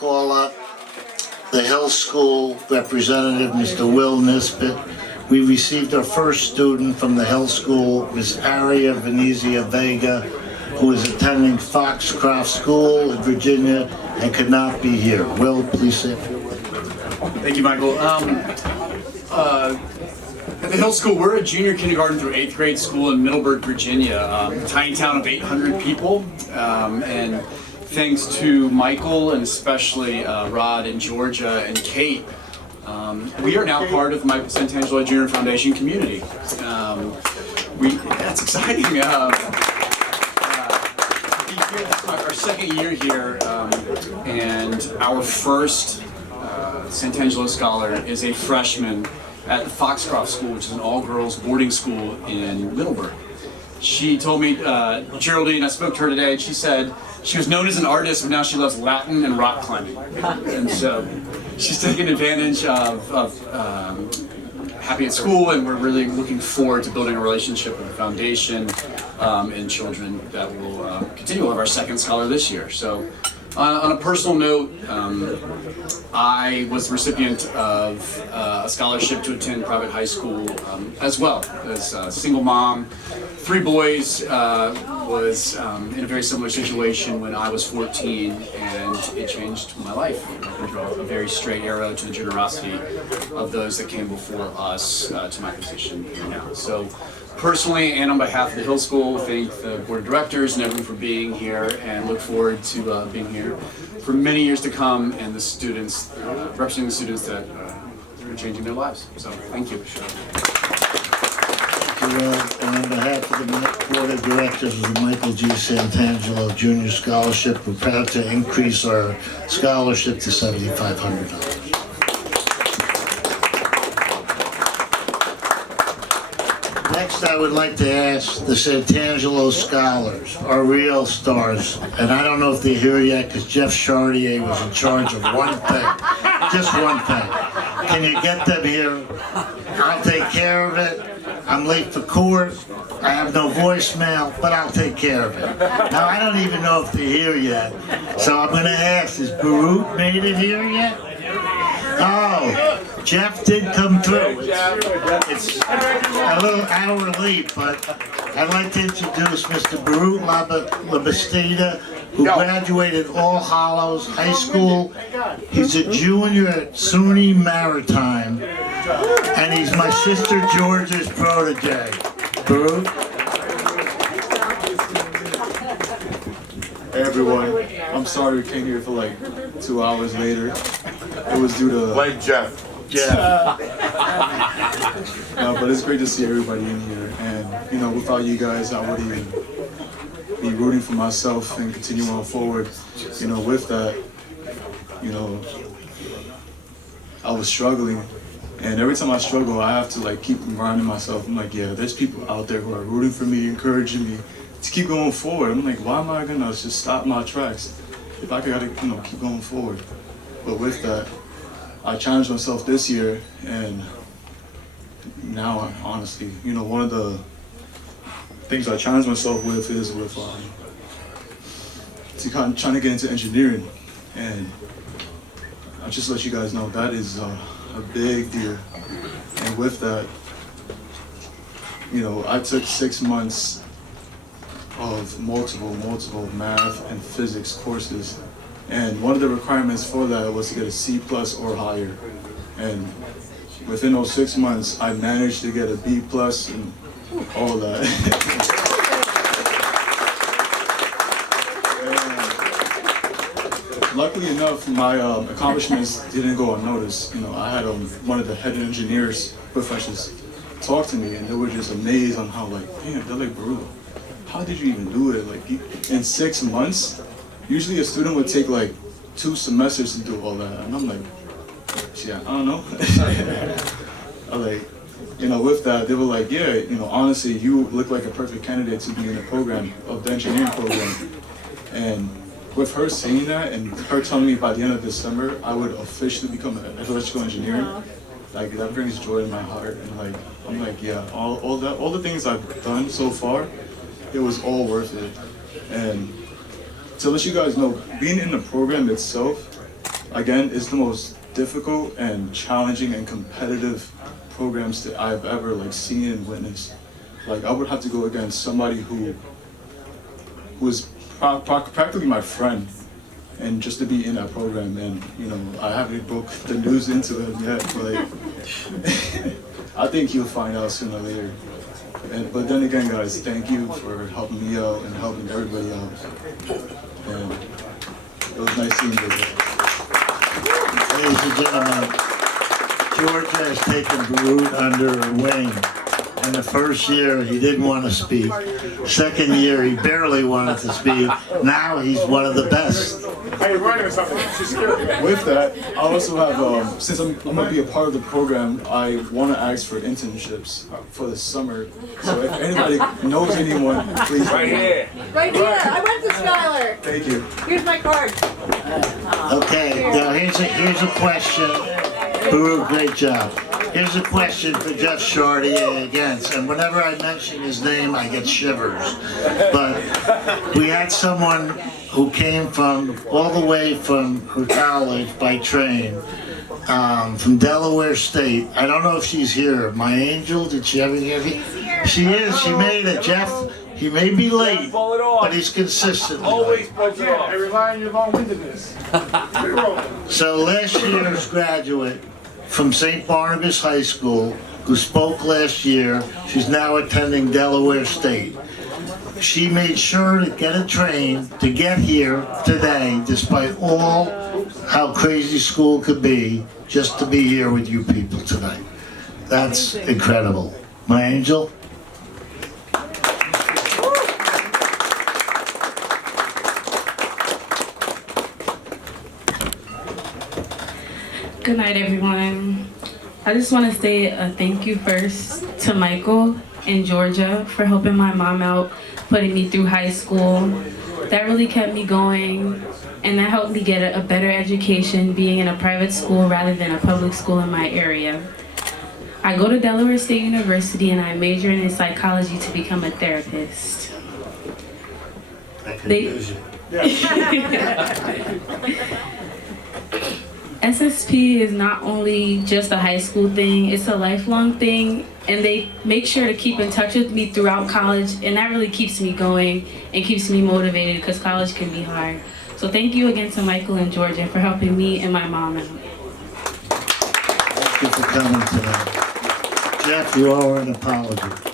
call up the Hill School representative, Mr. Will Nisbet. We received our first student from the Hill School, Miss Aria Venezia Vega, who is attending Foxcroft School in Virginia and could not be here. Will, please say a few words. Thank you, Michael. At the Hill School, we're a junior kindergarten through 8th grade school in Middleburg, Virginia, a tiny town of 800 people. And thanks to Michael and especially Rod and Georgia and Kate, we are now part of the MichaelJrFund Foundation community. That's exciting. Our second year here, and our first Santangelo scholar is a freshman at the Foxcroft School, which is an all-girls boarding school in Middleburg. She told me, Geraldine, I spoke to her today, and she said she was known as an artist, but now she loves Latin and rock climbing. And so she's taking advantage of happy at school, and we're really looking forward to building a relationship with the foundation and children that will continue. We'll have our second scholar this year. So on a personal note, I was the recipient of a scholarship to attend private high school as well. As a single mom, 3 boys, was in a very similar situation when I was 14, and it changed my life. I draw a very straight arrow to the generosity of those that came before us to my position here now. So personally and on behalf of the Hill School, thank the board of directors and everyone for being here, and look forward to being here for many years to come, and the students, representing the students that are changing their lives. So thank you. And on behalf of the Board of Directors of the Michael G. Santangelo Junior Scholarship, we're proud to increase our scholarship to $7,500. Next, I would like to ask the Santangelo Scholars, our real stars, and I don't know if they're here yet because Jeff Chartier was in charge of one thing, just one thing. Can you get them here? I'll take care of it. I'm late for court. I have no voicemail, but I'll take care of it. Now, I don't even know if they're here yet, so I'm going to ask, is Baruch made it here yet? Oh, Jeff did come through. It's a little hour late, but I'd like to introduce Mr. Baruch Labastida, who graduated All Hallows High School. He's a junior at SUNY Maritime, and he's my sister George's protege. Baruch? Hey everyone, I'm sorry we came here for like 2 hours later. It was due to... Blame Jeff. No, but it's great to see everybody in here, and you know, without you guys, I wouldn't even be rooting for myself and continue on forward. You know, with that, you know, I was struggling, and every time I struggle, I have to like keep reminding myself. I'm like, yeah, there's people out there who are rooting for me, encouraging me to keep going forward. I'm like, why am I gonna just stop my tracks if I gotta, you know, keep going forward? But with that, I challenged myself this year, and now, honestly, you know, one of the things I challenge myself with is with trying to get into engineering, and I'll just let you guys know that is a big deal. And with that, you know, I took 6 months of multiple math and physics courses, and one of the requirements for that was to get a C+ or higher. And within those 6 months, I managed to get a B+ and all of that. And luckily enough, my accomplishments didn't go unnoticed. You know, I had one of the head engineers, professors, talk to me, and they were just amazed on how, like, damn, they're like, Baruch, how did you even do it? Like, in 6 months? Usually a student would take like 2 semesters to do all that, and I'm like, shit, I don't know. I like, you know, with that, they were like, yeah, you know, honestly, you look like a perfect candidate to be in the program, of the engineering program. And with her saying that, and her telling me by the end of December, I would officially become an electrical engineer, like, that brings joy in my heart. And like, I'm like, yeah, all the things I've done so far, it was all worth it. And to let you guys know, being in the program itself, again, it's the most difficult and challenging and competitive programs that I've ever like seen and witnessed. Like I would have to go against somebody who was practically my friend, and just to be in that program, and you know, I haven't broke the news into him yet, but I think he'll find out sooner or later. But then again, guys, thank you for helping me out and helping everybody out. And it was nice seeing you. Ladies and gentlemen, Georgia has taken Baruch under her wing. In the first year, he didn't want to speak. Second year, he barely wanted to speak. Now he's one of the best. With that, I also have, since I'm going to be a part of the program, I want to ask for internships for the summer. So if anybody knows anyone, please. Right here. Right here. I went to Skylar. Thank you. Here's my card. Okay, now here's a question. Baruch, great job. Here's a question for Jeff Chartier again. And whenever I mention his name, I get shivers. But we had someone who came from all the way from her college by train, from Delaware State. I don't know if she's here. My angel, did she ever get here? She is. She made it. Jeff, he may be late, but he's consistent. Always pull it off. I rely on your long-windedness. So last year's graduate from St. Barnabas High School, who spoke last year, she's now attending Delaware State. She made sure to get a train to get here today, despite all how crazy school could be, just to be here with you people tonight. That's incredible. My angel? Good night, everyone. I just want to say a thank you first to Michael and Georgia for helping my mom out, putting me through high school. That really kept me going, and that helped me get a better education being in a private school rather than a public school in my area. I go to Delaware State University and I major in psychology to become a therapist. SSP is not only just a high school thing, it's a lifelong thing, and they make sure to keep in touch with me throughout college, and that really keeps me going and keeps me motivated because college can be hard. So thank you again to Michael and Georgia for helping me and my mom out. Thank you for coming tonight. Jeff, you owe her an apology.